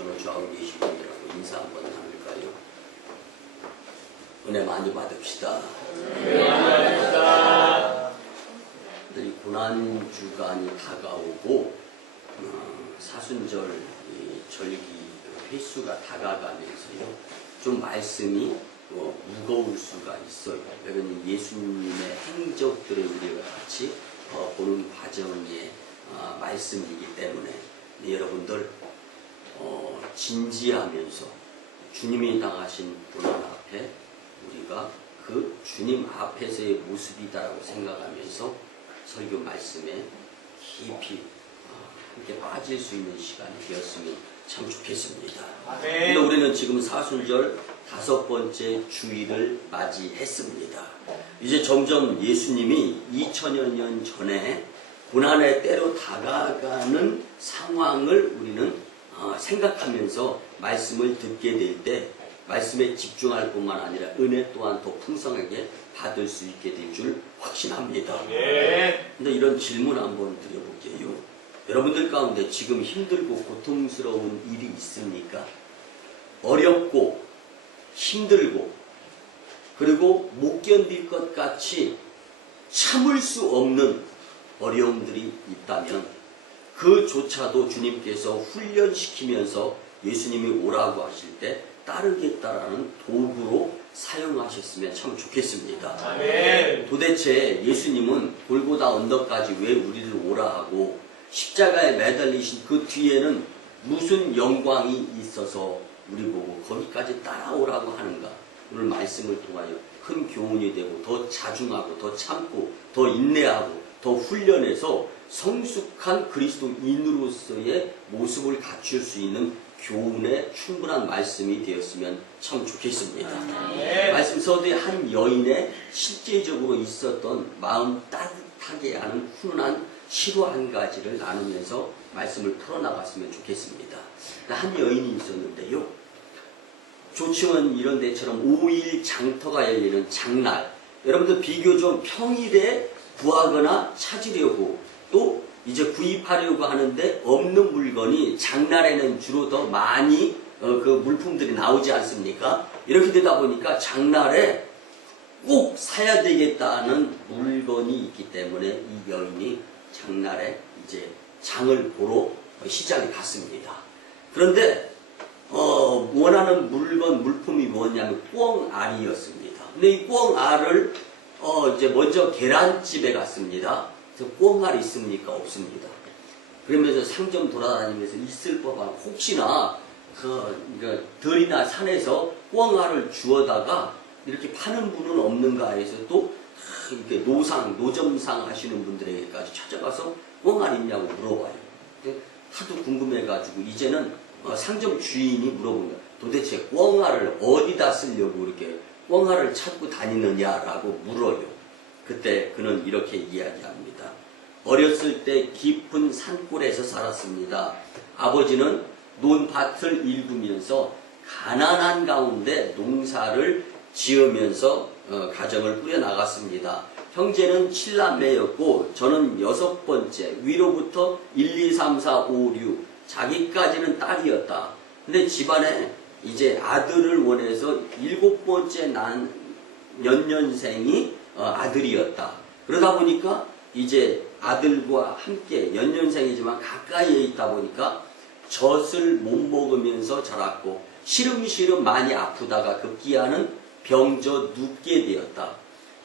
저는 저하고 계신 분들하고 인사 한번 나눌까요? 은혜 많이 받읍시다. 이 고난주간이 다가오고 사순절 절기 횟수가 다가가면서요, 좀 말씀이 무거울 수가 있어요. 왜냐하면 예수님의 행적들을 우리가 같이 보는 과정의 말씀이기 때문에 여러분들 진지하면서 주님이 당하신 고난 앞에 우리가 그 주님 앞에서의 모습이다라고 생각하면서 설교 말씀에 깊이 함께 빠질 수 있는 시간이 되었으면 참 좋겠습니다. 그런데 우리는 지금 사순절 5번째 주일을 맞이했습니다. 이제 점점 예수님이 2000여 년 전에 고난의 때로 다가가는 상황을 우리는 생각하면서 말씀을 듣게 될 때 말씀에 집중할 뿐만 아니라 은혜 또한 더 풍성하게 받을 수 있게 될 줄 확신합니다. 근데 이런 질문 한번 드려볼게요. 여러분들 가운데 지금 힘들고 고통스러운 일이 있습니까? 어렵고 힘들고 그리고 못 견딜 것 같이 참을 수 없는 어려움들이 있다면 그조차도 주님께서 훈련시키면서 예수님이 오라고 하실 때 따르겠다라는 도구로 사용하셨으면 참 좋겠습니다. 아멘. 도대체 예수님은 골고다 언덕까지 왜 우리를 오라 하고 십자가에 매달리신 그 뒤에는 무슨 영광이 있어서 우리 보고 거기까지 따라오라고 하는가? 오늘 말씀을 통하여 큰 교훈이 되고 더 자중하고 더 참고 더 인내하고 더 훈련해서 성숙한 그리스도인으로서의 모습을 갖출 수 있는 교훈의 충분한 말씀이 되었으면 참 좋겠습니다. 말씀 서두에 한 여인의 실제적으로 있었던 마음 따뜻하게 하는 훈훈한 시로 한 가지를 나누면서 말씀을 풀어나갔으면 좋겠습니다. 한 여인이 있었는데요, 조치원 이런 데처럼 5일 장터가 열리는 장날, 여러분들 비교적 평일에 구하거나 찾으려고 또 이제 구입하려고 하는데 없는 물건이 장날에는 주로 더 많이 그 물품들이 나오지 않습니까? 이렇게 되다 보니까 장날에 꼭 사야 되겠다는 물건이 있기 때문에 이 여인이 장날에 이제 장을 보러 시장에 갔습니다. 그런데 원하는 물품이 뭐냐면 꿩알이었습니다. 근데 이 꿩알을 이제 먼저 계란집에 갔습니다. 그래서 꿩알 있습니까? 없습니다. 그러면서 상점 돌아다니면서 있을 법한 혹시나 들이나 산에서 꿩알을 주워다가 이렇게 파는 분은 없는가 해서 또 이렇게 노점상 하시는 분들에게까지 찾아가서 꿩알 있냐고 물어봐요. 하도 궁금해가지고 이제는 상점 주인이 물어본 거야. 도대체 꿩알을 어디다 쓰려고 이렇게 꿩알을 찾고 다니느냐라고 물어요. 그때 그는 이렇게 이야기합니다. 어렸을 때 깊은 산골에서 살았습니다. 아버지는 논밭을 일구면서 가난한 가운데 농사를 지으면서 가정을 꾸려나갔습니다. 형제는 7남매였고 저는 6번째, 위로부터 1, 2, 3, 4, 5, 6, 자기까지는 딸이었다. 근데 집안에 이제 아들을 원해서 7번째 난 연년생이 아들이었다. 그러다 보니까 이제 아들과 함께 연년생이지만 가까이에 있다 보니까 젖을 못 먹으면서 자랐고 시름시름 많이 아프다가 급기야는 병져 눕게 되었다.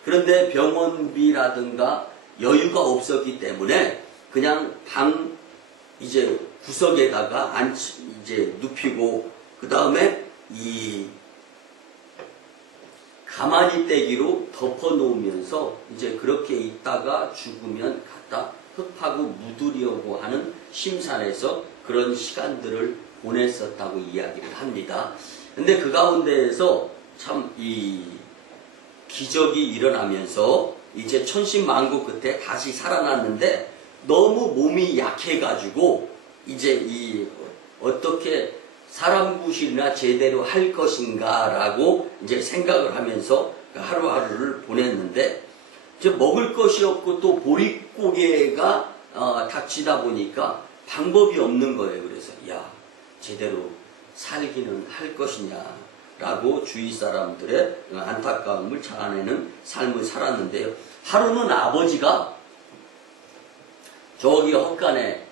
그런데 병원비라든가 여유가 없었기 때문에 그냥 방 이제 구석에다가 이제 눕히고 그 다음에 이 가마니 떼기로 덮어 놓으면서 이제 그렇게 있다가 죽으면 갖다 흙하고 묻으려고 하는 심산에서 그런 시간들을 보냈었다고 이야기를 합니다. 근데 그 가운데에서 참 이 기적이 일어나면서 이제 천신만고 끝에 다시 살아났는데 너무 몸이 약해가지고 이제 어떻게 사람 구실이나 제대로 할 것인가라고 이제 생각을 하면서 하루하루를 보냈는데 이제 먹을 것이 없고 또 보릿고개가 닥치다 보니까 방법이 없는 거예요. 그래서 제대로 살기는 할 것이냐라고 주위 사람들의 안타까움을 자아내는 삶을 살았는데요. 하루는 아버지가 저기 헛간에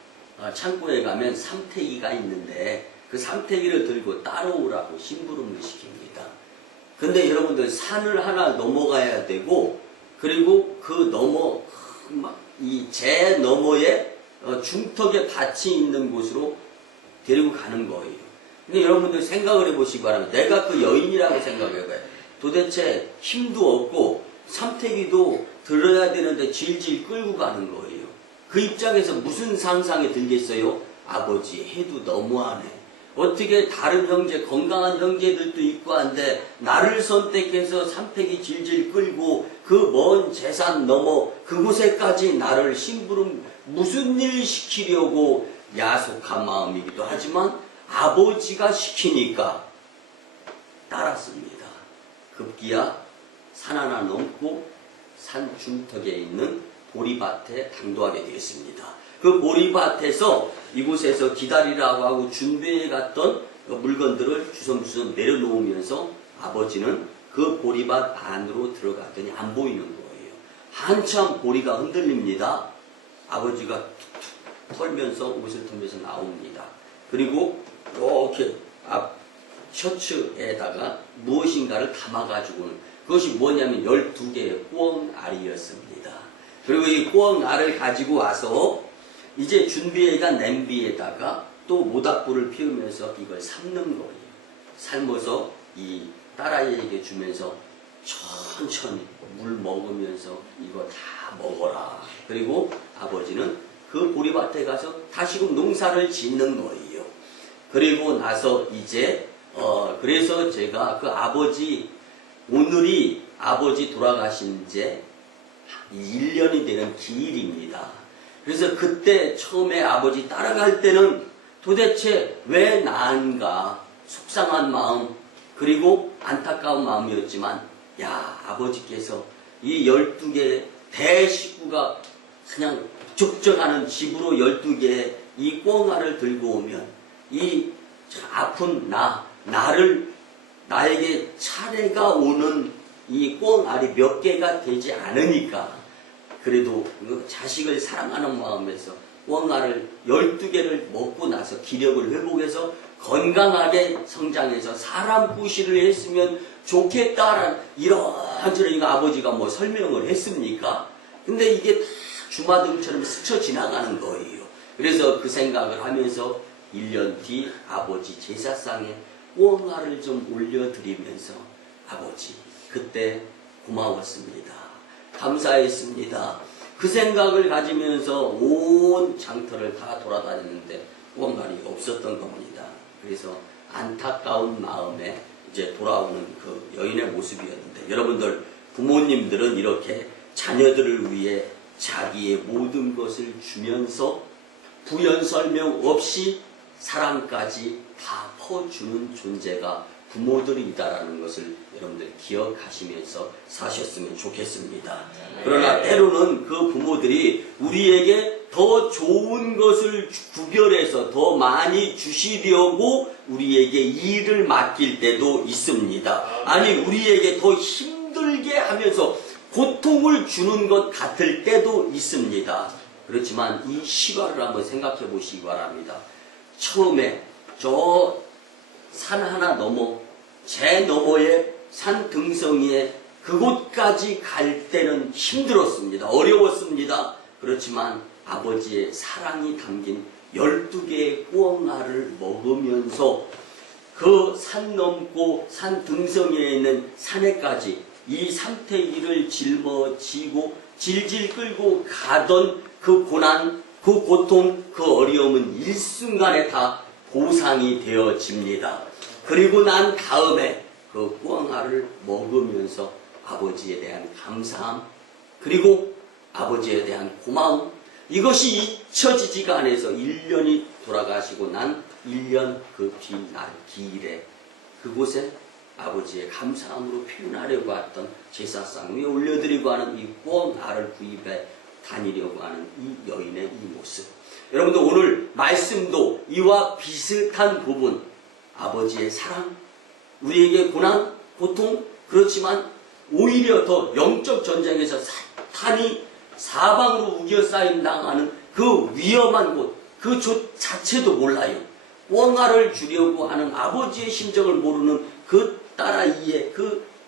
창고에 가면 삼태기가 있는데 그 삼태기를 들고 따라오라고 심부름을 시킵니다. 근데 여러분들 산을 하나 넘어가야 되고 그리고 그 이 재 너머에 중턱에 밭이 있는 곳으로 데리고 가는 거예요. 근데 여러분들 생각을 해보시기 바랍니다. 내가 그 여인이라고 생각해봐요. 도대체 힘도 없고 삼태기도 들어야 되는데 질질 끌고 가는 거예요. 그 입장에서 무슨 상상이 들겠어요? 아버지 해도 너무하네. 어떻게 다른 형제, 건강한 형제들도 있고 한데 나를 선택해서 삼태기 질질 끌고 그 먼 재산 넘어 그곳에까지 나를 심부름 무슨 일 시키려고 야속한 마음이기도 하지만 아버지가 시키니까 따랐습니다. 급기야 산 하나 넘고 산 중턱에 있는 보리밭에 당도하게 되었습니다. 그 보리밭에서 이곳에서 기다리라고 하고 준비해 갔던 물건들을 주섬주섬 내려놓으면서 아버지는 그 보리밭 안으로 들어갔더니 안 보이는 거예요. 한참 보리가 흔들립니다. 아버지가 툭툭 털면서 옷을 털면서 나옵니다. 그리고 이렇게 앞 셔츠에다가 무엇인가를 담아가지고는 그것이 뭐냐면 12개의 꿩알이었습니다. 그리고 이 꿩알을 가지고 와서 이제 준비해간 냄비에다가 또 모닥불을 피우면서 이걸 삶는 거예요. 삶아서 이 딸아이에게 주면서 천천히 물 먹으면서 이거 다 먹어라. 그리고 아버지는 그 보리밭에 가서 다시금 농사를 짓는 거예요. 그리고 나서 이제 그래서 제가 그 아버지 오늘이 아버지 돌아가신 지 1년이 되는 기일입니다. 그래서 그때 처음에 아버지 따라갈 때는 도대체 왜 나은가 속상한 마음 그리고 안타까운 마음이었지만 야 아버지께서 이 12개 대식구가 그냥 족적하는 집으로 12개의 이 꿩알을 들고 오면 이 아픈 나에게 차례가 오는 이 꿩알이 몇 개가 되지 않으니까 그래도 자식을 사랑하는 마음에서 꿩알을 12개를 먹고 나서 기력을 회복해서 건강하게 성장해서 사람 부시를 했으면 좋겠다라는 이런저런 이거 아버지가 뭐 설명을 했습니까? 근데 이게 다 주마등처럼 스쳐 지나가는 거예요. 그래서 그 생각을 하면서 1년 뒤 아버지 제사상에 꿩알을 좀 올려드리면서 아버지 그때 고마웠습니다. 감사했습니다. 그 생각을 가지면서 온 장터를 다 돌아다녔는데 꿩알이 없었던 겁니다. 그래서 안타까운 마음에 이제 돌아오는 그 여인의 모습이었는데 여러분들 부모님들은 이렇게 자녀들을 위해 자기의 모든 것을 주면서 부연 설명 없이 사랑까지 다 퍼주는 존재가 부모들이다라는 것을 여러분들 기억하시면서 사셨으면 좋겠습니다. 그러나 때로는 그 부모들이 우리에게 더 좋은 것을 구별해서 더 많이 주시려고 우리에게 일을 맡길 때도 있습니다. 아니 우리에게 더 힘들게 하면서 고통을 주는 것 같을 때도 있습니다. 그렇지만 이 실화를 한번 생각해 보시기 바랍니다. 처음에 저 산 하나 넘어 제 너머에 산 등성이에 그곳까지 갈 때는 힘들었습니다. 어려웠습니다. 그렇지만 아버지의 사랑이 담긴 12개의 꿩알을 먹으면서 그 산 넘고 산 등성이에 있는 산에까지 이 삼태기를 짊어지고 질질 끌고 가던 그 고난, 그 고통, 그 어려움은 일순간에 다 보상이 되어집니다. 그리고 난 다음에 그 꿩알을 먹으면서 아버지에 대한 감사함 그리고 아버지에 대한 고마움 이것이 잊혀지지가 않아서 1년이 돌아가시고 난 1년 그 뒤날 기일에 그곳에 아버지의 감사함으로 표현하려고 했던 제사상 위에 올려드리고 하는 이 꿩알을 구입해 다니려고 하는 이 여인의 이 모습 여러분들 오늘 말씀도 이와 비슷한 부분 아버지의 사랑, 우리에게 고난, 고통, 그렇지만 오히려 더 영적 전쟁에서 사탄이 사방으로 우겨싸임 당하는 그 위험한 곳, 그 자체도 몰라요. 꿩알을 주려고 하는 아버지의 심정을 모르는 그 딸아이의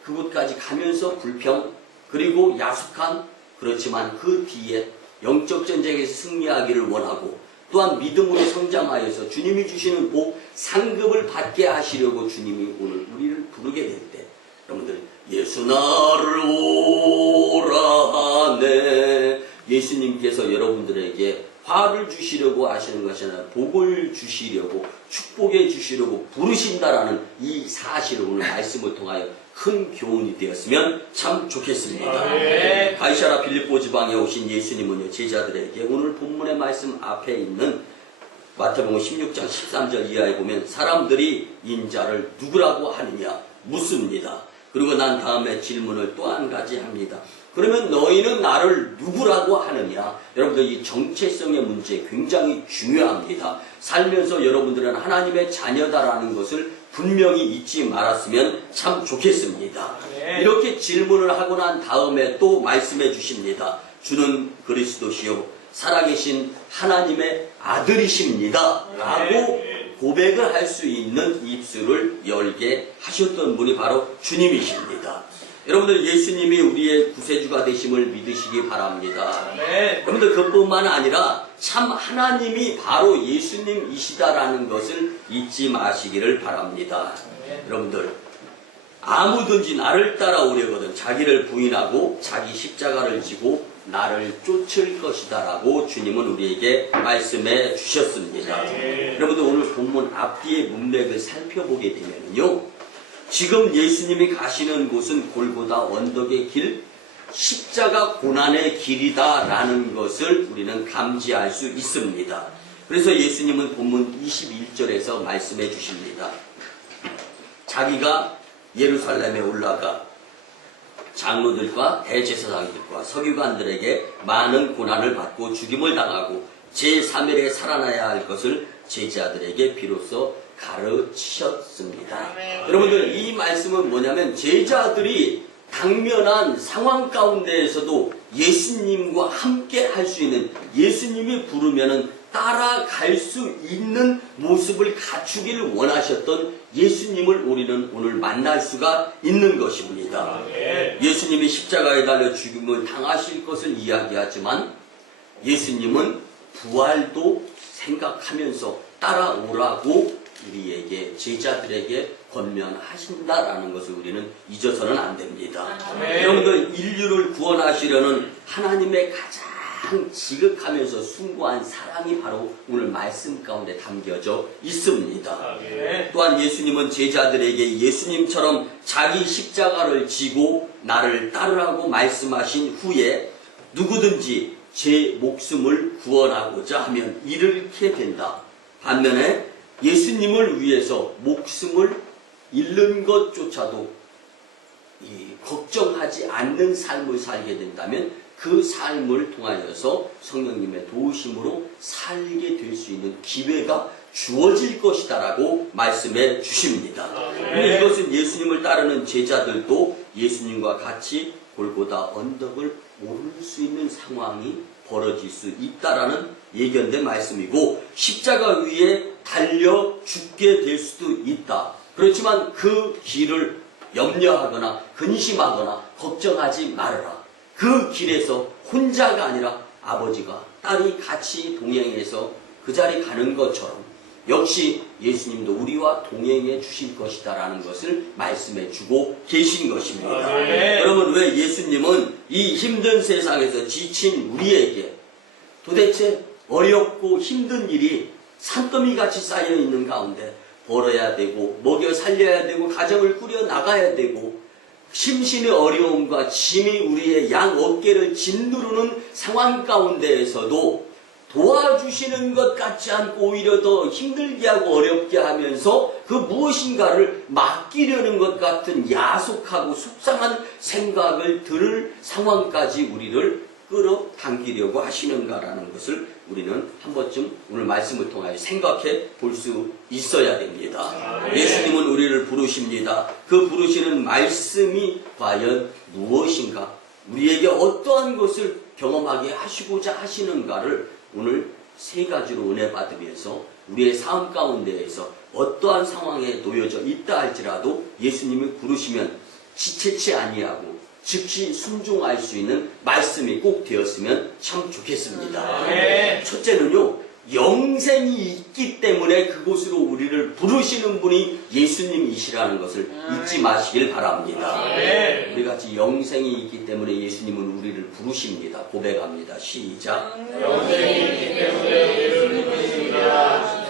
그곳까지 가면서 불평, 그리고 야속함, 그렇지만 그 뒤에 영적 전쟁에서 승리하기를 원하고 또한 믿음으로 성장하여서 주님이 주시는 복, 상급을 받게 하시려고 주님이 오늘 우리를 부르게 될 때, 여러분들 예수 나를 오라 하네. 예수님께서 여러분들에게 화를 주시려고 하시는 것이 아니라 복을 주시려고, 축복해 주시려고 부르신다라는 이 사실을 오늘 말씀을 통하여 큰 교훈이 되었으면 참 좋겠습니다. 가이사라 빌립보 지방에 오신 예수님은요, 제자들에게 오늘 본문의 말씀 앞에 있는 마태복음 16장 13절 이하에 보면 사람들이 인자를 누구라고 하느냐 묻습니다. 그리고 난 다음에 질문을 또 한 가지 합니다. 그러면 너희는 나를 누구라고 하느냐? 여러분들 이 정체성의 문제 굉장히 중요합니다. 살면서 여러분들은 하나님의 자녀다라는 것을 분명히 잊지 말았으면 참 좋겠습니다. 이렇게 질문을 하고 난 다음에 또 말씀해 주십니다. 주는 그리스도시요 살아계신 하나님의 아들이십니다 라고 고백을 할 수 있는 입술을 열게 하셨던 분이 바로 주님이십니다. 여러분들 예수님이 우리의 구세주가 되심을 믿으시기 바랍니다. 여러분들 그뿐만 아니라 참 하나님이 바로 예수님이시다라는 것을 잊지 마시기를 바랍니다. 여러분들 아무든지 나를 따라오려거든 자기를 부인하고 자기 십자가를 지고 나를 쫓을 것이다 라고 주님은 우리에게 말씀해 주셨습니다. 여러분들 오늘 본문 앞뒤의 문맥을 살펴보게 되면요, 지금 예수님이 가시는 곳은 골고다 언덕의 길, 십자가 고난의 길이다 라는 것을 우리는 감지할 수 있습니다. 그래서 예수님은 본문 21절에서 말씀해 주십니다. 자기가 예루살렘에 올라가 장로들과 대제사장들과 서기관들에게 많은 고난을 받고 죽임을 당하고 제3일에 살아나야 할 것을 제자들에게 비로소 가르치셨습니다. 여러분들 이 말씀은 뭐냐면 제자들이 당면한 상황 가운데에서도 예수님과 함께 할 수 있는, 예수님이 부르면은 따라갈 수 있는 모습을 갖추기를 원하셨던 예수님을 우리는 오늘 만날 수가 있는 것입니다. 예수님이 십자가에 달려 죽임을 당하실 것을 이야기하지만 예수님은 부활도 생각하면서 따라오라고 우리에게, 제자들에게 권면하신다라는 것을 우리는 잊어서는 안 됩니다. 여러분들 인류를 구원하시려는 하나님의 가장 지극하면서 숭고한 사랑이 바로 오늘 말씀 가운데 담겨져 있습니다. 또한 예수님은 제자들에게 예수님처럼 자기 십자가를 지고 나를 따르라고 말씀하신 후에 누구든지 제 목숨을 구원하고자 하면 잃게 된다. 반면에 예수님을 위해서 목숨을 잃는 것조차도 걱정하지 않는 삶을 살게 된다면 그 삶을 통하여서 성령님의 도우심으로 살게 될 수 있는 기회가 주어질 것이다라고 말씀해 주십니다. 이것은 예수님을 따르는 제자들도 예수님과 같이 골고다 언덕을 오를 수 있는 상황이 벌어질 수 있다라는 예견된 말씀이고, 십자가 위에 달려 죽게 될 수도 있다. 그렇지만 그 길을 염려하거나 근심하거나 걱정하지 말아라. 그 길에서 혼자가 아니라 아버지가 딸이 같이 동행해서 그 자리 가는 것처럼 역시 예수님도 우리와 동행해 주실 것이다라는 것을 말씀해 주고 계신 것입니다. 여러분, 왜 예수님은 이 힘든 세상에서 지친 우리에게 도대체 어렵고 힘든 일이 산더미같이 쌓여 있는 가운데 벌어야 되고 먹여 살려야 되고 가정을 꾸려 나가야 되고 심신의 어려움과 짐이 우리의 양 어깨를 짓누르는 상황 가운데에서도 도와주시는 것 같지 않고 오히려 더 힘들게 하고 어렵게 하면서 그 무엇인가를 맡기려는 것 같은 야속하고 속상한 생각을 들을 상황까지 우리를 끌어당기려고 하시는가라는 것을 우리는 한 번쯤 오늘 말씀을 통하여 생각해 볼 수 있어야 됩니다. 예수님은 우리를 부르십니다. 그 부르시는 말씀이 과연 무엇인가? 우리에게 어떠한 것을 경험하게 하시고자 하시는가를 오늘 세 가지로 은혜 받으면서 우리의 삶 가운데에서 어떠한 상황에 놓여져 있다 할지라도 예수님이 부르시면 지체치 아니하고 즉시 순종할 수 있는 말씀이 꼭 되었으면 참 좋겠습니다. 첫째는요, 영생이 있기 때문에 그곳으로 우리를 부르시는 분이 예수님이시라는 것을 잊지 마시길 바랍니다. 우리 같이 영생이 있기 때문에 예수님은 우리를 부르십니다. 고백합니다. 시작. 영생이 있기 때문에 예수님을 부르십니다.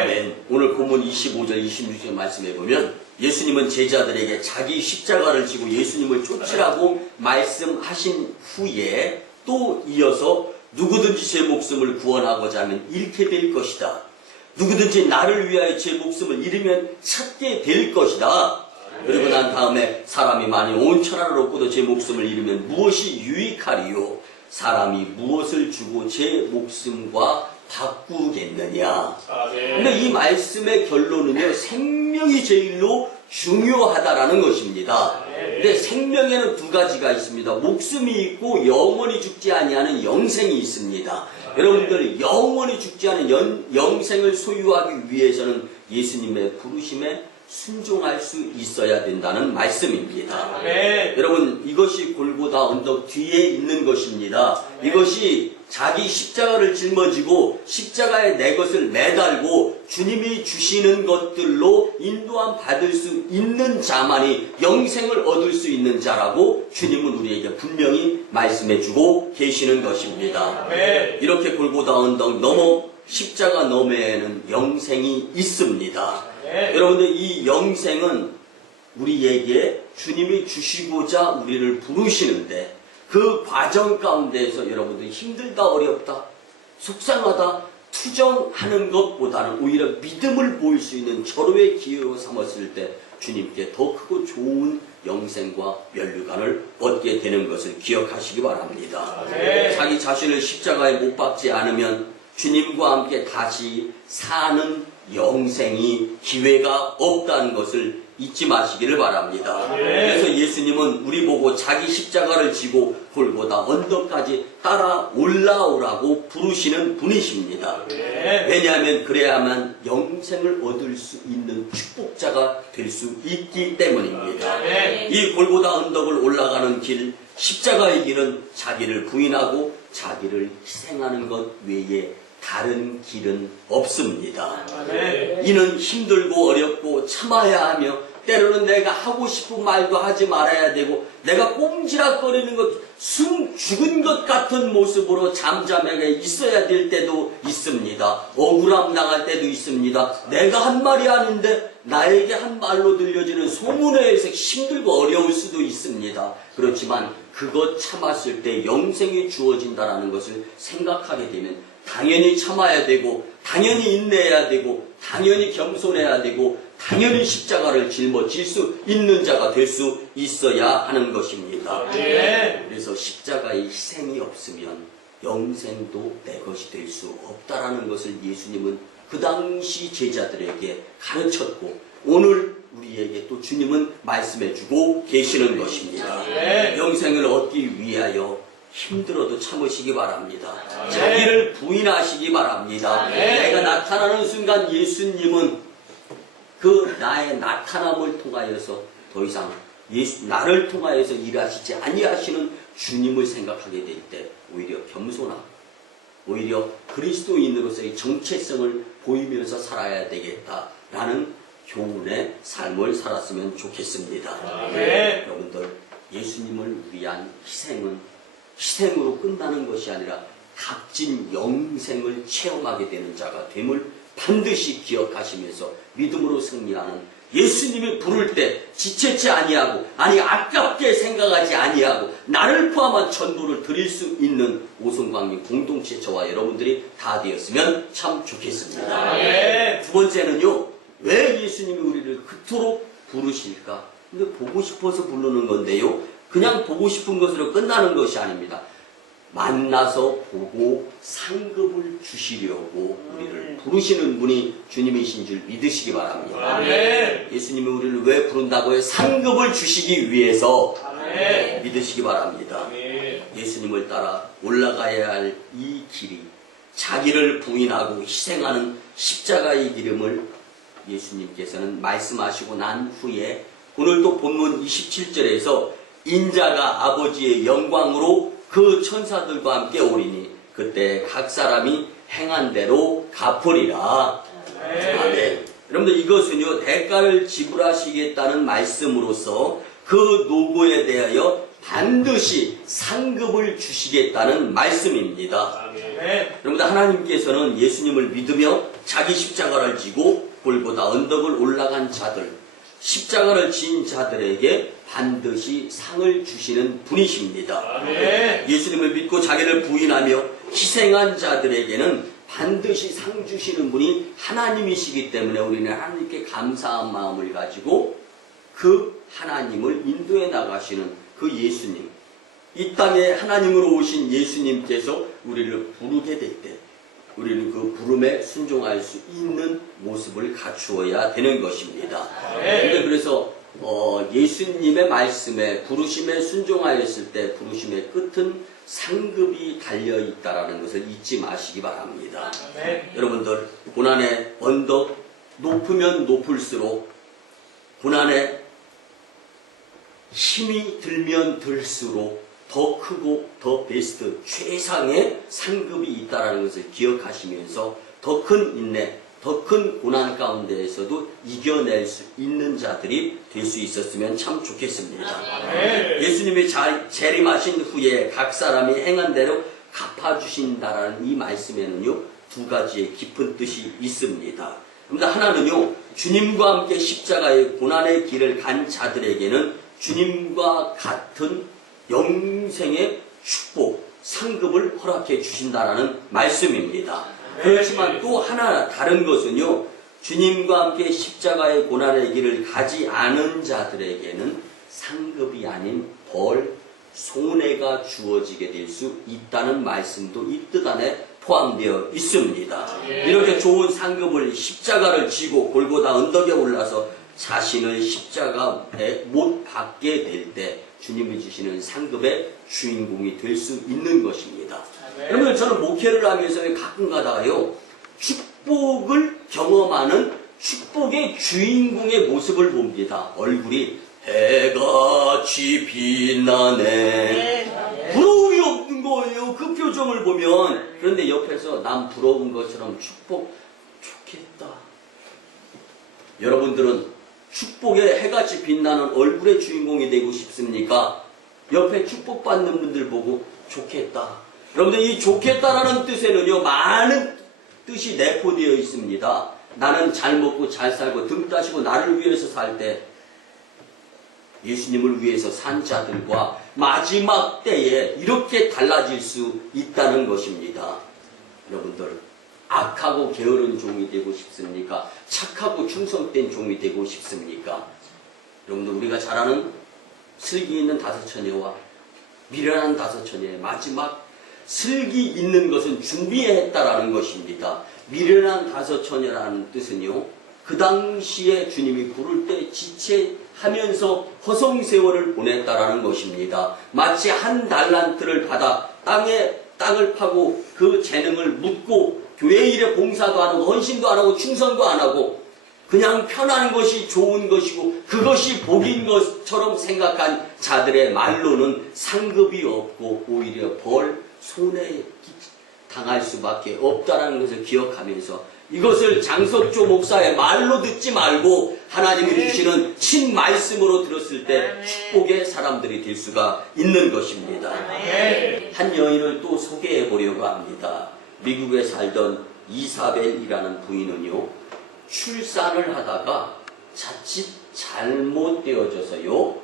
아멘. 오늘 본문 25절, 26절 말씀해 보면 예수님은 제자들에게 자기 십자가를 지고 예수님을 쫓으라고 말씀하신 후에 또 이어서 누구든지 제 목숨을 구원하고자 하면 잃게 될 것이다. 누구든지 나를 위하여 제 목숨을 잃으면 찾게 될 것이다. 그리고 난 다음에 사람이 만일 온 천하를 얻고도 제 목숨을 잃으면 무엇이 유익하리요? 사람이 무엇을 주고 제 목숨과 바꾸겠느냐. 근데 이 말씀의 결론은요, 생명이 제일로 중요하다라는 것입니다. 근데 생명에는 두 가지가 있습니다. 목숨이 있고 영원히 죽지 아니하는 영생이 있습니다. 여러분들, 영원히 죽지 않은 영생을 소유하기 위해서는 예수님의 부르심에 순종할 수 있어야 된다는 말씀입니다. 여러분, 이것이 골고다 언덕 뒤에 있는 것입니다. 이것이 자기 십자가를 짊어지고 십자가에 내 것을 매달고 주님이 주시는 것들로 인도함 받을 수 있는 자만이 영생을 얻을 수 있는 자라고 주님은 우리에게 분명히 말씀해 주고 계시는 것입니다. 이렇게 골고다 언덕 넘어 십자가 너머에는 영생이 있습니다. 여러분들, 이 영생은 우리에게 주님이 주시고자 우리를 부르시는데 그 과정 가운데에서 여러분들 힘들다, 어렵다, 속상하다, 투정하는 것보다는 오히려 믿음을 보일 수 있는 절호의 기회로 삼았을 때 주님께 더 크고 좋은 영생과 면류관을 얻게 되는 것을 기억하시기 바랍니다. 자기 자신을 십자가에 못 박지 않으면 주님과 함께 다시 사는 영생이 기회가 없다는 것을 잊지 마시기를 바랍니다. 그래서 예수님은 우리 보고 자기 십자가를 지고 골고다 언덕까지 따라 올라오라고 부르시는 분이십니다. 왜냐하면 그래야만 영생을 얻을 수 있는 축복자가 될 수 있기 때문입니다. 이 골고다 언덕을 올라가는 길, 십자가의 길은 자기를 부인하고 자기를 희생하는 것 외에 다른 길은 없습니다. 이는 힘들고 어렵고 참아야 하며 때로는 내가 하고 싶은 말도 하지 말아야 되고 내가 꼼지락거리는 것, 숨 죽은 것 같은 모습으로 잠잠하게 있어야 될 때도 있습니다. 억울함 당할 때도 있습니다. 내가 한 말이 아닌데 나에게 한 말로 들려지는 소문에 의해서 힘들고 어려울 수도 있습니다. 그렇지만 그것 참았을 때 영생이 주어진다는 것을 생각하게 되면 당연히 참아야 되고 당연히 인내해야 되고 당연히 겸손해야 되고 당연히 십자가를 짊어질 수 있는 자가 될 수 있어야 하는 것입니다. 그래서 십자가의 희생이 없으면 영생도 내 것이 될 수 없다라는 것을 예수님은 그 당시 제자들에게 가르쳤고 오늘 우리에게 또 주님은 말씀해주고 계시는 것입니다. 영생을 얻기 위하여 힘들어도 참으시기 바랍니다. 자기를 부인하시기 바랍니다. 내가 나타나는 순간 예수님은 그 나의 나타남을 통하여서 더 이상 나를 통하여서 일하시지 아니하시는 주님을 생각하게 될 때 오히려 겸손하고 오히려 그리스도인으로서의 정체성을 보이면서 살아야 되겠다라는 교훈의 삶을 살았으면 좋겠습니다. 여러분들, 예수님을 위한 희생으로 끝나는 것이 아니라 값진 영생을 체험하게 되는 자가 됨을 반드시 기억하시면서 믿음으로 승리하는 예수님이 부를 때 지체치 아니하고 아깝게 생각하지 아니하고 나를 포함한 전부를 드릴 수 있는 오송광림 공동체 저와 여러분들이 다 되었으면 참 좋겠습니다. 두 번째는요, 왜 예수님이 우리를 그토록 부르실까? 근데 보고 싶어서 부르는 건데요, 그냥 보고 싶은 것으로 끝나는 것이 아닙니다. 만나서 보고 상급을 주시려고 우리를 부르시는 분이 주님이신 줄 믿으시기 바랍니다. 아멘. 예수님이 우리를 왜 부른다고요? 상급을 주시기 위해서 아멘. 믿으시기 바랍니다. 아멘. 예수님을 따라 올라가야 할 이 길이 자기를 부인하고 희생하는 십자가의 기름을 예수님께서는 말씀하시고 난 후에 오늘 또 본문 27절에서 인자가 아버지의 영광으로 그 천사들과 함께 오리니 그때 각 사람이 행한 대로 갚으리라. 아멘. 여러분들 이것은요 대가를 지불하시겠다는 말씀으로서 그 노고에 대하여 반드시 상급을 주시겠다는 말씀입니다. 아멘. 여러분들 하나님께서는 예수님을 믿으며 자기 십자가를 지고 골고다 언덕을 올라간 자들, 십자가를 진 자들에게 반드시 상을 주시는 분이십니다. 아멘. 예수님을 믿고 자기를 부인하며 희생한 자들에게는 반드시 상 주시는 분이 하나님이시기 때문에 우리는 하나님께 감사한 마음을 가지고 그 하나님을 인도해 나가시는 그 예수님, 이 땅에 하나님으로 오신 예수님께서 우리를 부르게 될 때 우리는 그 부름에 순종할 수 있는 모습을 갖추어야 되는 것입니다. 그래서 예수님의 말씀에 부르심에 순종하였을 때 부르심의 끝은 상급이 달려있다라는 것을 잊지 마시기 바랍니다. 여러분들 고난의 언덕 높으면 높을수록 고난의 힘이 들면 들수록 더 크고 더 베스트 최상의 상급이 있다는 것을 기억하시면서 더 큰 인내, 더 큰 고난 가운데에서도 이겨낼 수 있는 자들이 될 수 있었으면 참 좋겠습니다. 예수님이 재림하신 후에 각 사람이 행한 대로 갚아주신다라는 이 말씀에는요 두 가지의 깊은 뜻이 있습니다. 그런데 하나는요 주님과 함께 십자가의 고난의 길을 간 자들에게는 주님과 같은 영생의 축복, 상급을 허락해 주신다라는 말씀입니다. 그렇지만 또 하나 다른 것은요, 주님과 함께 십자가의 고난의 길을 가지 않은 자들에게는 상급이 아닌 벌, 손해가 주어지게 될 수 있다는 말씀도 이 뜻 안에 포함되어 있습니다. 이렇게 좋은 상급을 십자가를 지고 골고다 언덕에 올라서 자신을 십자가에 못 박게 될 때 주님이 주시는 상급의 주인공이 될 수 있는 것입니다. 여러분 저는 목회를 하면서 가끔 가다가요 축복을 경험하는 축복의 주인공의 모습을 봅니다. 얼굴이 해같이 빛나네. 부러움이 없는 거예요. 그 표정을 보면. 그런데 옆에서 남 부러운 것처럼 축복 좋겠다. 여러분들은 축복의 해같이 빛나는 얼굴의 주인공이 되고 싶습니까? 옆에 축복받는 분들 보고 좋겠다. 여러분들 이 좋겠다라는 뜻에는요 많은 뜻이 내포되어 있습니다. 나는 잘 먹고 잘 살고 등 따시고 나를 위해서 살 때 예수님을 위해서 산 자들과 마지막 때에 이렇게 달라질 수 있다는 것입니다. 여러분들 악하고 게으른 종이 되고 싶습니까? 착하고 충성된 종이 되고 싶습니까? 여러분들 우리가 잘 아는 슬기 있는 다섯 처녀와 미련한 다섯 처녀의 마지막 슬기 있는 것은 준비했다라는 것입니다. 미련한 다섯 처녀라는 뜻은요. 그 당시에 주님이 부를 때 지체하면서 허송세월을 보냈다라는 것입니다. 마치 한 달란트를 받아 땅을 파고 그 재능을 묻고 교회 일에 봉사도 안 하고 헌신도 안 하고 충성도 안 하고 그냥 편한 것이 좋은 것이고 그것이 복인 것처럼 생각한 자들의 말로는 상급이 없고 오히려 벌, 손해 당할 수밖에 없다는 것을 기억하면서 이것을 장석조 목사의 말로 듣지 말고 하나님이 주시는 친 말씀으로 들었을 때 축복의 사람들이 될 수가 있는 것입니다. 한 여인을 또 소개해 보려고 합니다. 미국에 살던 이사벨이라는 부인은요 출산을 하다가 자칫 잘못되어져서요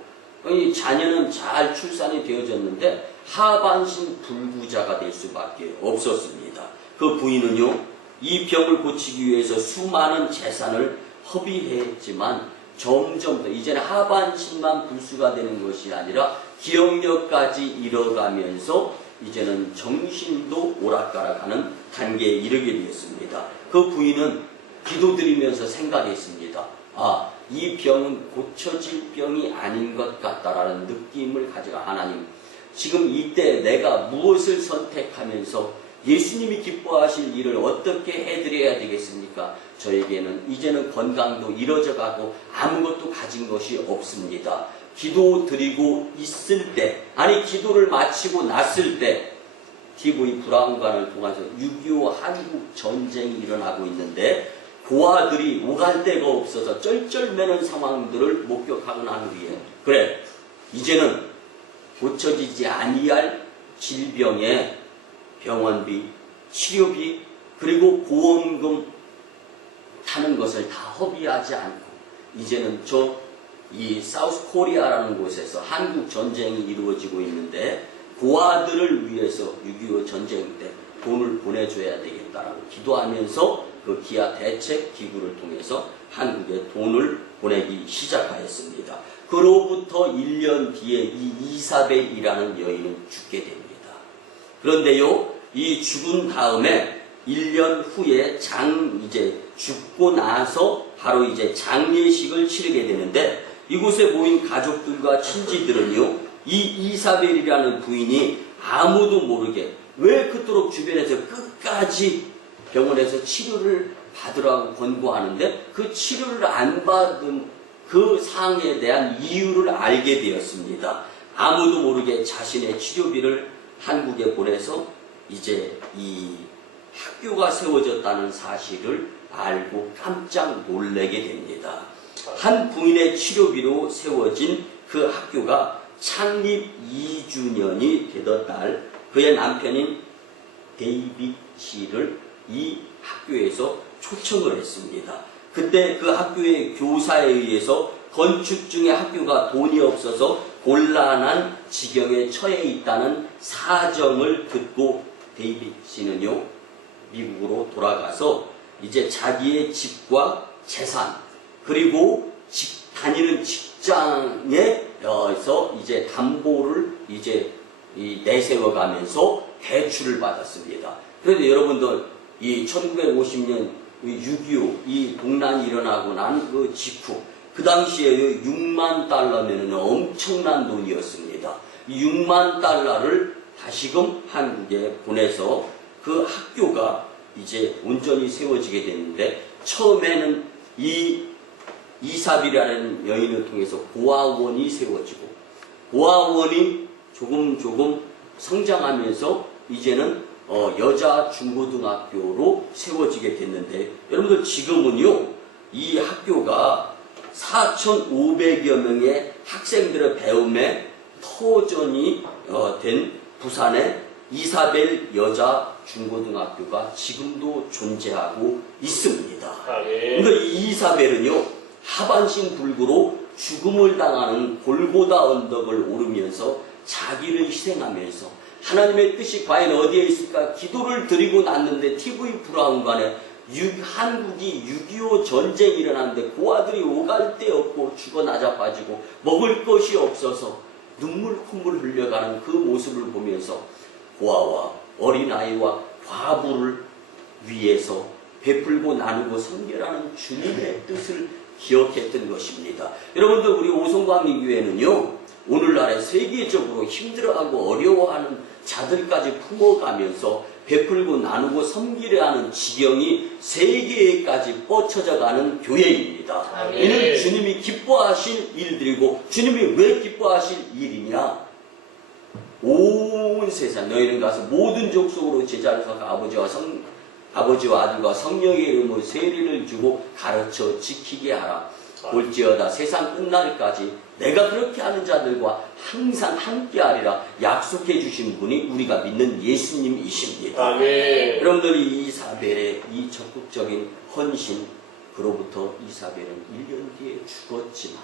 이 자녀는 잘 출산이 되어졌는데 하반신 불구자가 될 수밖에 없었습니다. 그 부인은요 이 병을 고치기 위해서 수많은 재산을 허비했지만 점점 더 이제는 하반신만 불수가 되는 것이 아니라 기억력까지 잃어가면서 이제는 정신도 오락가락하는 단계에 이르게 되었습니다. 그 부인은 기도드리면서 생각했습니다. 아, 이 병은 고쳐질 병이 아닌 것 같다라는 느낌을 가져가 하나님, 지금 이때 내가 무엇을 선택하면서 예수님이 기뻐하실 일을 어떻게 해드려야 되겠습니까? 저에게는 이제는 건강도 이뤄져가고 아무것도 가진 것이 없습니다. 기도 드리고 있을 때, 아니 기도를 마치고 났을 때 TV 브라운관을 통해서 6.25 한국 전쟁이 일어나고 있는데 고아들이 오갈 데가 없어서 쩔쩔매는 상황들을 목격하고 난 후에, 그래, 이제는 고쳐지지 아니할 질병의 병원비, 치료비, 그리고 보험금 타는 것을 다 허비하지 않고 이제는 이 사우스 코리아라는 곳에서 한국 전쟁이 이루어지고 있는데 고아들을 위해서 6.25 전쟁 때 돈을 보내줘야 되겠다라고 기도하면서 그 기아 대책 기구를 통해서 한국에 돈을 보내기 시작하였습니다. 그로부터 1년 뒤에 이 이사벨이라는 여인은 죽게 됩니다. 그런데요, 이 죽은 다음에 1년 후에 이제 죽고 나서 바로 이제 장례식을 치르게 되는데 이곳에 모인 가족들과 친지들은요, 이 이사벨이라는 부인이 아무도 모르게 왜 그토록 주변에서 끝까지 병원에서 치료를 받으라고 권고하는데 그 치료를 안 받은 그 상황에 대한 이유를 알게 되었습니다. 아무도 모르게 자신의 치료비를 한국에 보내서 이제 이 학교가 세워졌다는 사실을 알고 깜짝 놀라게 됩니다. 한 부인의 치료비로 세워진 그 학교가 창립 2주년이 되던 날 그의 남편인 데이빗 씨를 이 학교에서 초청을 했습니다. 그때 그 학교의 교사에 의해서 건축 중에 학교가 돈이 없어서 곤란한 지경에 처해 있다는 사정을 듣고 데이빗 씨는요, 미국으로 돌아가서 이제 자기의 집과 재산, 그리고 다니는 직장에서 이제 담보를 이제 내세워가면서 대출을 받았습니다. 그런데 여러분들, 이 1950년 6.25 이 동란이 일어나고 난 그 직후, 그 당시에 6만 달러면 엄청난 돈이었습니다. 이 6만 달러를 다시금 한국에 보내서 그 학교가 이제 온전히 세워지게 됐는데, 처음에는 이 이사비라는 여인을 통해서 고아원이 세워지고, 고아원이 조금 성장하면서 이제는 여자 중고등학교로 세워지게 됐는데, 여러분들 지금은요, 이 학교가 4,500여 명의 학생들의 배움에 터전이 된 부산의 이사벨 여자 중고등학교가 지금도 존재하고 있습니다. 그런데 이 이사벨은요, 하반신 불구로 죽음을 당하는 골고다 언덕을 오르면서 자기를 희생하면서 하나님의 뜻이 과연 어디에 있을까 기도를 드리고 났는데 TV 브라운관에 한국이 6.25 전쟁이 일어났는데 고아들이 오갈 데 없고 죽어 나자빠지고 먹을 것이 없어서 눈물 콧물 흘려가는 그 모습을 보면서 고아와 어린아이와 과부를 위해서 베풀고 나누고 섬겨라는 주님의 뜻을 기억했던 것입니다. 여러분들, 우리 오송광림교회는요, 오늘날에 세계적으로 힘들어하고 어려워하는 자들까지 품어가면서 베풀고 나누고 섬기려 하는 지경이 세계에까지 뻗쳐져가는 교회입니다. 아멘. 이는 주님이 기뻐하실 일들이고, 주님이 왜 기뻐하실 일이냐? 온 세상 너희는 가서 모든 족속으로 제자를 삼아 아버지와 아들과 성령의 이름으로 세례를 주고 가르쳐 지키게 하라. 볼지어다 세상 끝날까지 내가 그렇게 하는 자들과 항상 함께하리라 약속해 주신 분이 우리가 믿는 예수님이십니다. 아멘. 여러분들, 이 이사벨의 이 적극적인 헌신, 그로부터 이사벨은 1년 뒤에 죽었지만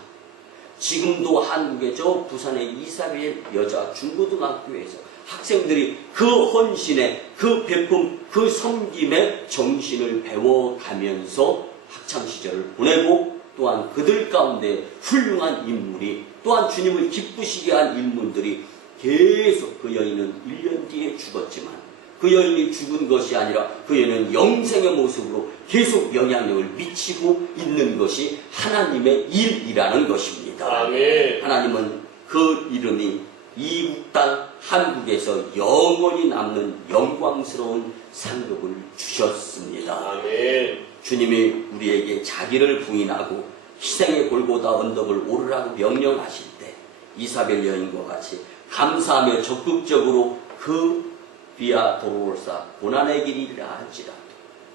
지금도 한국의 저 부산의 이사벨 여자 중고등학교에서 학생들이 그 헌신에, 그 베품, 그 섬김의 정신을 배워가면서 학창시절을 보내고, 또한 그들 가운데 훌륭한 인물이, 또한 주님을 기쁘시게 한 인물들이 계속 그 여인은 1년 뒤에 죽었지만 그 여인이 죽은 것이 아니라 그 여인은 영생의 모습으로 계속 영향력을 미치고 있는 것이 하나님의 일이라는 것입니다. 아멘. 하나님은 그 이름이 이국 땅 한국에서 영원히 남는 영광스러운 상급을 주셨습니다. 아멘. 주님이 우리에게 자기를 부인하고 희생의 골고다 언덕을 오르라고 명령하실 때 이사벨 여인과 같이 감사하며 적극적으로 그 비아 도로올사 고난의 길이라 할지라도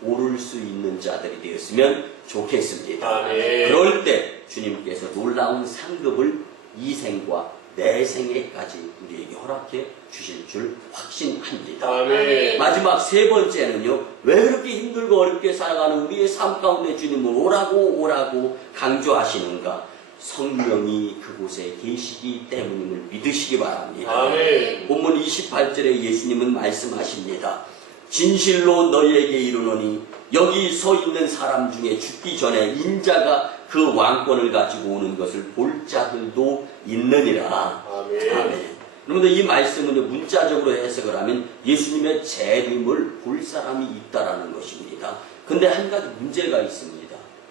오를 수 있는 자들이 되었으면 좋겠습니다. 아멘. 그럴 때 주님께서 놀라운 상급을 이 생과 내 생에까지 우리에게 허락해 주실 줄 확신합니다. 아멘. 마지막 세 번째는요, 왜 그렇게 힘들고 어렵게 살아가는 우리의 삶 가운데 주님을 오라고 강조하시는가? 성령이 그곳에 계시기 때문임을 믿으시기 바랍니다. 아멘. 본문 28절에 예수님은 말씀하십니다. 진실로 너희에게 이르노니 여기 서 있는 사람 중에 죽기 전에 인자가 그 왕권을 가지고 오는 것을 볼 자들도 있느니라. 아멘. 아멘. 여러분들 이 말씀은 문자적으로 해석을 하면 예수님의 재림을 볼 사람이 있다라는 것입니다. 근데 한 가지 문제가 있습니다.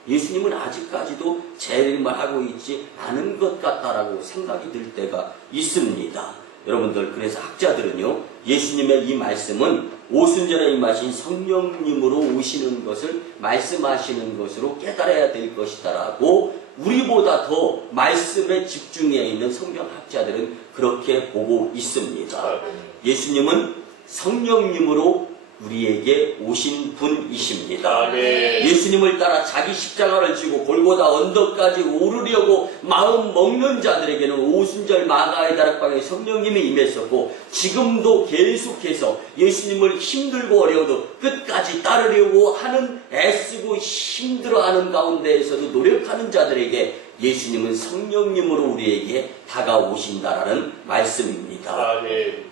예수님은 아직까지도 재림을 하고 있지 않은 것 같다라고 생각이 들 때가 있습니다. 여러분들, 그래서 학자들은요, 예수님의 이 말씀은 오순절에 임하신 성령님으로 오시는 것을 말씀하시는 것으로 깨달아야 될 것이다라고 우리보다 더 말씀에 집중해 있는 성경학자들은 그렇게 보고 있습니다. 예수님은 성령님으로 우리에게 오신 분이십니다. 아멘. 예수님을 따라 자기 십자가를 지고 골고다 언덕까지 오르려고 마음 먹는 자들에게는 오순절 마가의 다락방에 성령님이 임했었고 지금도 계속해서 예수님을 힘들고 어려워도 끝까지 따르려고 하는 애쓰고 힘들어하는 가운데에서도 노력하는 자들에게 예수님은 성령님으로 우리에게 다가오신다라는 말씀입니다. 아멘.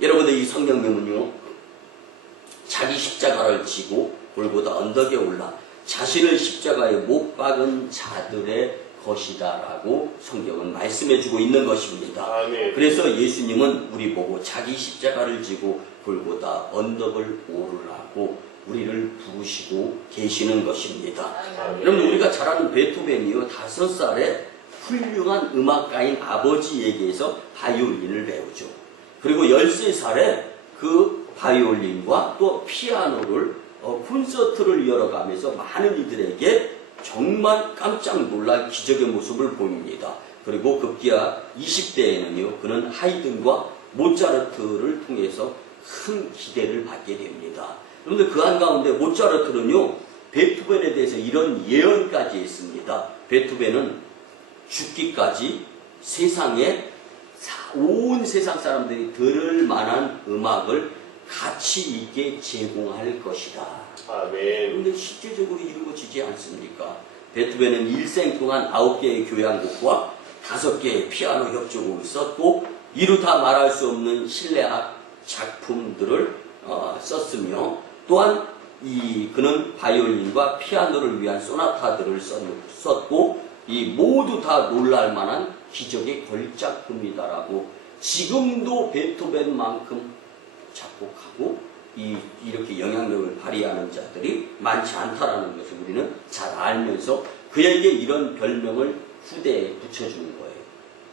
여러분들, 이 성령님은요, 자기 십자가를 지고 골고다 언덕에 올라 자신을 십자가에 못 박은 자들의 것이다라고 성경은 말씀해주고 있는 것입니다. 아멘. 그래서 예수님은 우리 보고 자기 십자가를 지고 골고다 언덕을 오르라고 우리를 부르시고 계시는 것입니다. 아멘. 여러분, 우리가 잘 아는 베토벤이요, 5살에 훌륭한 음악가인 아버지에게서 바이올린을 배우죠. 그리고 13살에 그 바이올린과 또 피아노를 콘서트를 이어가면서 많은 이들에게 정말 깜짝 놀랄 기적의 모습을 보입니다. 그리고 급기야 20대에는요, 그는 하이든과 모차르트를 통해서 큰 기대를 받게 됩니다. 그런데 그 한가운데 모차르트는요, 베토벤에 대해서 이런 예언까지 했습니다. 베토벤은 죽기까지 세상에 온 세상 사람들이 들을 만한 음악을 가치 있게 제공할 것이다. 아멘. 그런데 실제적으로 이루어지지 않습니까? 베토벤은 일생 동안 9개의 교향곡과 5개의 피아노 협주곡을 썼고 이루 다 말할 수 없는 실내악 작품들을 썼으며 또한 그는 바이올린과 피아노를 위한 소나타들을 썼고 이 모두 다 놀랄 만한 기적의 걸작품이다라고 지금도 베토벤만큼 작곡하고 이렇게 영향력을 발휘하는 자들이 많지 않다라는 것을 우리는 잘 알면서 그에게 이런 별명을 후대에 붙여주는 거예요.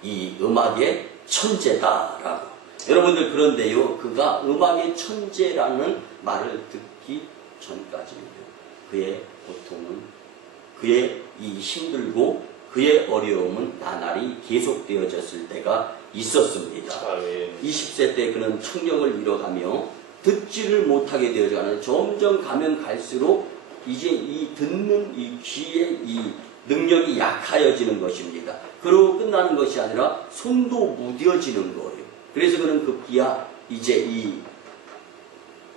이 음악의 천재다라고. 여러분들, 그런데요, 그가 음악의 천재라는 말을 듣기 전까지는요, 그의 고통은, 그의 이 힘들고 그의 어려움은 나날이 계속되어졌을 때가 있었습니다. 아멘. 20세 때 그는 청력을 잃어가며 듣지를 못하게 되어가는, 점점 가면 갈수록 이제 이 듣는 이 귀의 이 능력이 약하여지는 것입니다. 그러고 끝나는 것이 아니라 손도 무뎌지는 거예요. 그래서 그는 급기야 이제 이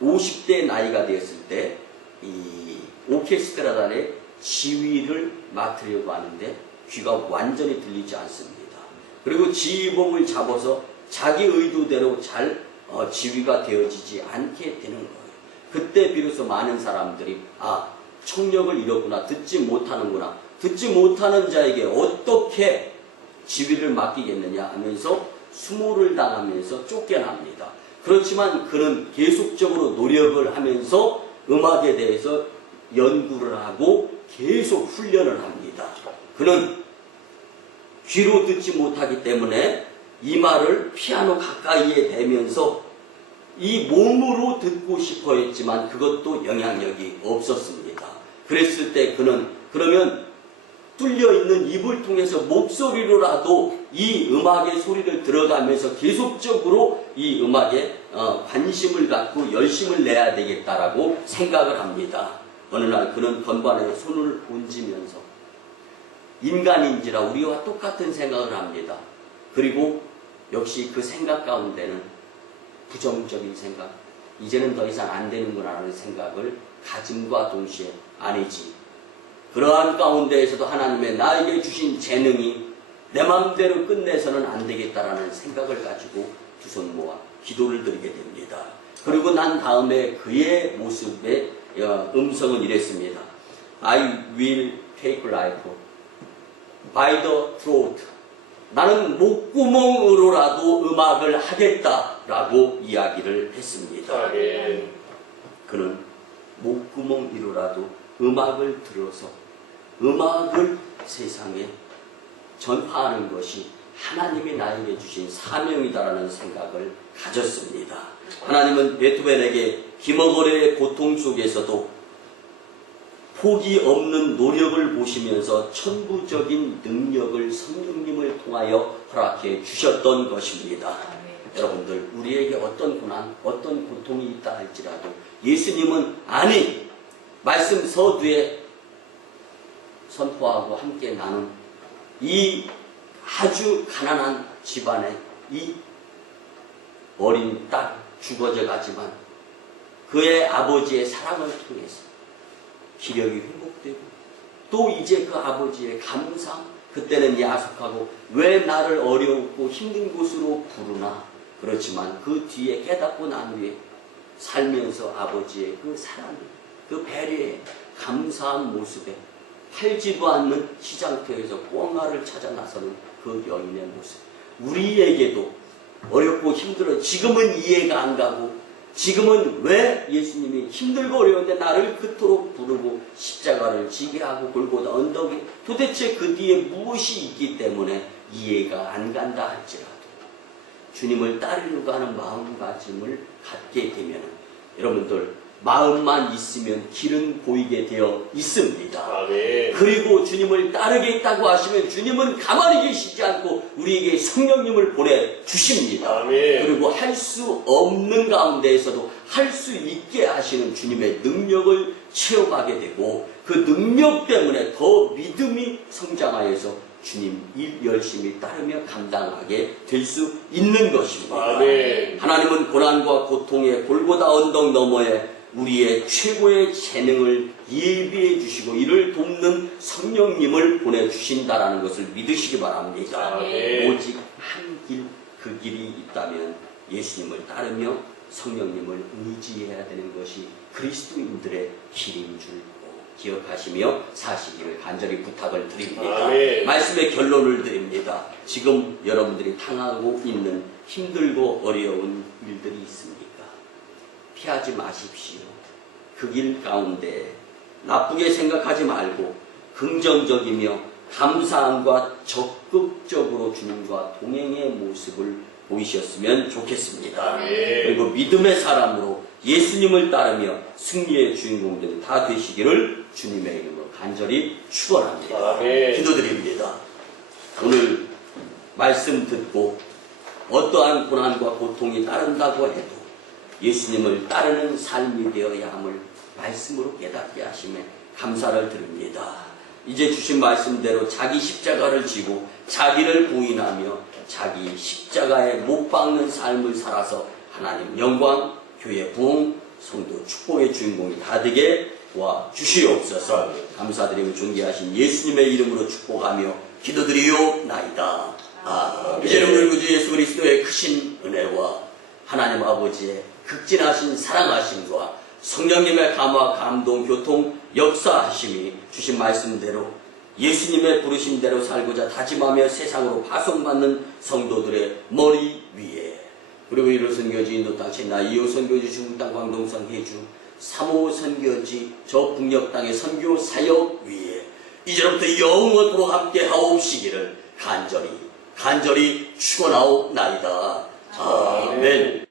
50대 나이가 되었을 때 이 오케스트라단의 지휘를 맡으려고 하는데 귀가 완전히 들리지 않습니다. 그리고 지휘봉을 잡아서 자기 의도대로 잘 지휘가 되어지지 않게 되는 거예요. 그때 비로소 많은 사람들이 청력을 잃었구나, 듣지 못하는구나, 듣지 못하는 자에게 어떻게 지휘를 맡기겠느냐 하면서 수모를 당하면서 쫓겨납니다. 그렇지만 그는 계속적으로 노력을 하면서 음악에 대해서 연구를 하고 계속 훈련을 합니다. 그는 귀로 듣지 못하기 때문에 이 말을 피아노 가까이에 대면서 이 몸으로 듣고 싶어 했지만 그것도 영향력이 없었습니다. 그랬을 때 그는 그러면 뚫려 있는 입을 통해서 목소리로라도 이 음악의 소리를 들어가면서 계속적으로 이 음악에 관심을 갖고 열심을 내야 되겠다라고 생각을 합니다. 어느 날 그는 건반에 손을 얹으면서 인간인지라 우리와 똑같은 생각을 합니다. 그리고 역시 그 생각 가운데는 부정적인 생각, 이제는 더 이상 안 되는구나라는 생각을 가짐과 동시에 아니지. 그러한 가운데에서도 하나님의 나에게 주신 재능이 내 마음대로 끝내서는 안 되겠다라는 생각을 가지고 두 손 모아 기도를 드리게 됩니다. 그리고 난 다음에 그의 모습의 음성은 이랬습니다. I will take life by the throat. 나는 목구멍으로라도 음악을 하겠다라고 이야기를 했습니다. 아멘. 그는 목구멍으로라도 음악을 들어서 음악을 세상에 전파하는 것이 하나님이 나에게 주신 사명이다라는 생각을 가졌습니다. 하나님은 베토벤에게 기머거리의 고통 속에서도 포기 없는 노력을 보시면서 천부적인 능력을 성령님을 통하여 허락해 주셨던 것입니다. 여러분들, 우리에게 어떤 고난, 어떤 고통이 있다 할지라도 예수님은 아니, 말씀 서두에 선포하고 함께 나눈 이 아주 가난한 집안의 이 어린 딸 죽어져 가지만 그의 아버지의 사랑을 통해서 기력이 회복되고 또 이제 그 아버지의 감상, 그때는 야속하고 왜 나를 어렵고 힘든 곳으로 부르나. 그렇지만 그 뒤에 깨닫고 난 후에 살면서 아버지의 그 사랑, 그 배려에 감사한 모습에 팔지도 않는 시장터에서 꽁알을 찾아 나서는 그 여인의 모습. 우리에게도 어렵고 힘들어 지금은 이해가 안 가고 지금은 왜 예수님이 힘들고 어려운데 나를 그토록 부르고 십자가를 지게 하고 골고다 언덕에 도대체 그 뒤에 무엇이 있기 때문에 이해가 안 간다 할지라도 주님을 따르려고 하는 마음가짐을 갖게 되면 여러분들 마음만 있으면 길은 보이게 되어 있습니다. 아멘. 그리고 주님을 따르겠다고 하시면 주님은 가만히 계시지 않고 우리에게 성령님을 보내주십니다. 아멘. 그리고 할 수 없는 가운데에서도 할 수 있게 하시는 주님의 능력을 체험하게 되고 그 능력 때문에 더 믿음이 성장하여서 주님 일 열심히 따르며 감당하게 될 수 있는 것입니다. 아멘. 하나님은 고난과 고통의 골고다 언덕 너머에 우리의 최고의 재능을 예비해 주시고 이를 돕는 성령님을 보내주신다라는 것을 믿으시기 바랍니다. 아멘. 오직 한 길, 그 길이 있다면 예수님을 따르며 성령님을 의지해야 되는 것이 그리스도인들의 길인 줄 기억하시며 사시기를 간절히 부탁을 드립니다. 아멘. 말씀의 결론을 드립니다. 지금 여러분들이 당하고 있는 힘들고 어려운 일들이 있습니까? 피하지 마십시오. 그 길 가운데 나쁘게 생각하지 말고 긍정적이며 감사함과 적극적으로 주님과 동행의 모습을 보이셨으면 좋겠습니다. 아멘. 그리고 믿음의 사람으로 예수님을 따르며 승리의 주인공들이 다 되시기를 주님의 이름으로 간절히 축원합니다. 아멘. 기도드립니다. 오늘 말씀 듣고 어떠한 고난과 고통이 따른다고 해도 예수님을 따르는 삶이 되어야 함을 말씀으로 깨닫게 하심에 감사를 드립니다. 이제 주신 말씀대로 자기 십자가를 지고 자기를 부인하며 자기 십자가에 못 박는 삶을 살아서 하나님 영광, 교회 부흥, 성도 축복의 주인공이 다 되게 도와주시옵소서. 감사드리고 존귀하신 예수님의 이름으로 축복하며 기도드리옵나이다. 아멘. 이제는 우리 구주 예수 그리스도의 크신 은혜와 하나님 아버지의 극진하신 사랑하심과 성령님의 감화, 감동, 교통, 역사하심이 주신 말씀대로 예수님의 부르심대로 살고자 다짐하며 세상으로 파송받는 성도들의 머리 위에, 그리고 1호 선교지 인도 땅 신나, 2호 선교지 중국 땅 광동성 해주, 3호 선교지 저 북녘 땅의 선교 사역 위에 이제부터 영원토록 함께 하옵시기를 간절히 축원하옵나이다. 아멘.